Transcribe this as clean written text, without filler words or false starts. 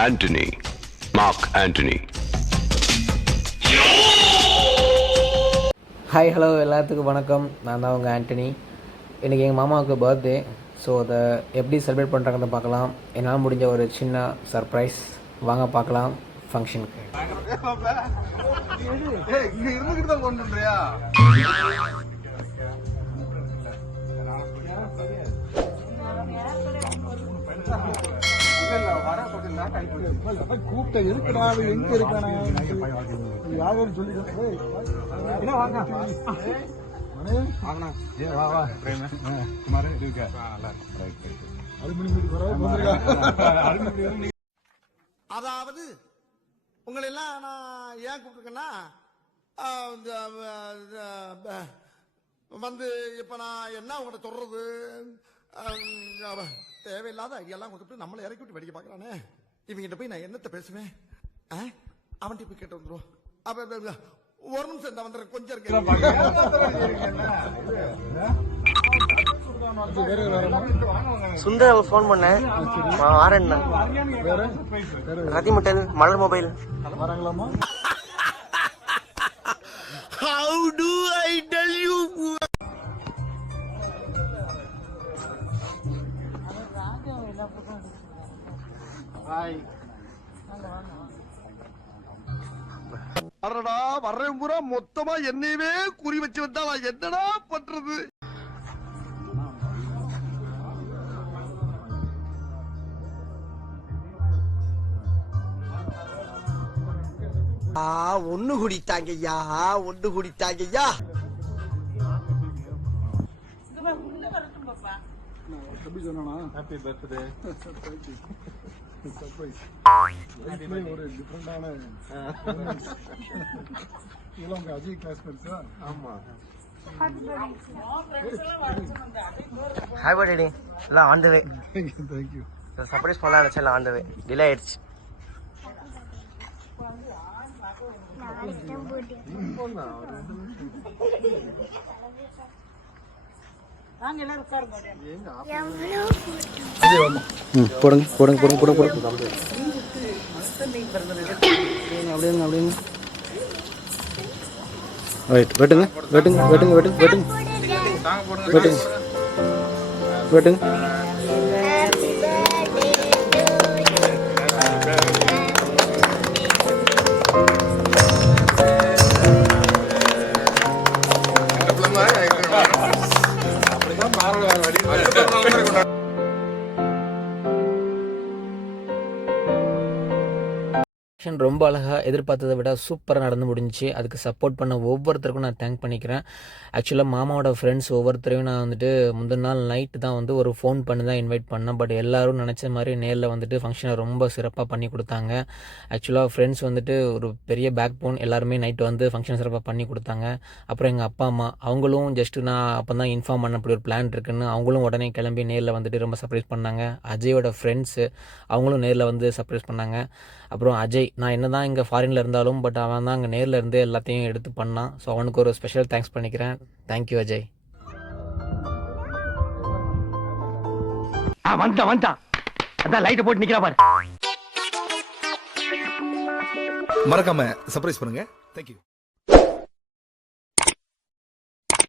Antony, Mark Antony. Hi hello எல்லாத்துக்கும் வணக்கம். நான் தான் உங்கள் ஆண்டனி. இன்றைக்கி எங்கள் மாமாவுக்கு பர்த்டே. ஸோ அதை எப்படி செலிப்ரேட் பண்ணுறாங்கன்னு பார்க்கலாம். என்னால் முடிஞ்ச ஒரு சின்ன சர்ப்ரைஸ். வாங்க பார்க்கலாம் ஃபங்க்ஷனுக்கு. கூப்பிட்ட இருக்குடா, எங்க இருக்கானா யாரும் சொல்லி அதாவது உங்களை எல்லாம் நான் ஏன் கூப்பிட்டுருக்கேன்னா, வந்து இப்ப நான் என்ன உங்கள்கிட்ட சொல்றது, தேவையில்லாத ஐடியாலாம் கொடுத்துட்டு நம்மளை இறக்கி விட்டு வெடிக்க பார்க்கறானே. இவங்கிட்ட போய் நான் என்னத்தை பேசுவேன்? அவன்கிட்ட போய் கேட்டு வந்துடும். அப்ப ஒரு நிமிஷம் இந்த வந்துடுறேன், கொஞ்சம் இருக்கு. சுந்தர் ஃபோன் பண்ணேன், ஆரன் ரத்திமுட்டல் மலர் mobile வராங்களாமா? How do I tell you? வரடா வர்றேன் பூரா மொத்தமா என்னையவே குறி வச்சு வந்தா நான் என்னடா பண்றது? ஒண்ணு குடித்தாங்கய்யா, ஒண்ணு குடித்தாங்கய்யா. Happy birthday. சர்ப்ரைஸ். ஒரு டிஃபரெண்டான இதெல்லாம் உங்க அஜய் கிளாஸ்மேட்ஸா? ஆமா. ஹாய் பர்த்டே எல்லாம் on the way. Thank you. Surprise பண்ணலாம் நினைச்சேன், எல்லாம் ஆன் தி வே. டிலே ஆயிடுச்சு. போடுங்க போடுங்க போடுங்க போடுங்க போடுங்க. அப்படிங்க அப்படிங்க. ரைட், வெட்டுங்க வெட்டுங்க வெட்டுங்க வெட்டுங்க வெட்டுங்க வெட்டுங்க வெட்டுங்க. ரொம்ப அழகாக எதிர்பார்த்ததை விட சூப்பராக நடந்து முடிஞ்சிச்சு. அதுக்கு சப்போர்ட் பண்ண ஒவ்வொருத்தருக்கும் நான் தேங்க் பண்ணிக்கிறேன். ஆக்சுவலாக மாமாவோட ஃப்ரெண்ட்ஸ் ஒவ்வொருத்தரையும் நான் வந்துட்டு முந்தின நாள் நைட்டு தான் வந்து ஒரு ஃபோன் பண்ணி தான் இன்வைட் பண்ணேன். பட் எல்லோரும் நினச்ச மாதிரி நேரில் வந்துட்டு ஃபங்க்ஷனை ரொம்ப சிறப்பாக பண்ணி கொடுத்தாங்க. ஆக்சுவலாக ஃப்ரெண்ட்ஸ் வந்துட்டு ஒரு பெரிய பேக் போன், எல்லாருமே நைட்டு வந்து ஃபங்க்ஷன் சிறப்பாக பண்ணி கொடுத்தாங்க. அப்புறம் எங்கள் அப்பா அம்மா அவங்களும் ஜஸ்ட்டு நான் அப்போ தான் இன்ஃபார்ம் பண்ண அப்படி ஒரு பிளான் இருக்குன்னு அவங்களும் உடனே கிளம்பி நேரில் வந்துட்டு ரொம்ப சர்ப்ரைஸ் பண்ணாங்க. அஜயோட ஃப்ரெண்ட்ஸு அவங்களும் நேரில் வந்து சர்ப்ரைஸ் பண்ணாங்க. அப்புறம் அஜய், நான் என்ன தான் இங்கே ஃபாரினில் இருந்தாலும் பட் அவன் தான் அங்கே நேரில் இருந்து எல்லாத்தையும் எடுத்து பண்ணான். ஸோ அவனுக்கு ஒரு ஸ்பெஷல் தேங்க்ஸ் பண்ணிக்கிறேன். தேங்க்யூ அஜய். வந்துட்டான் அதான் லைட்டை போட்டு நிக்கிறா பாரு. மறக்காம சர்ப்ரைஸ் பண்ணுங்க. தேங்க்யூ.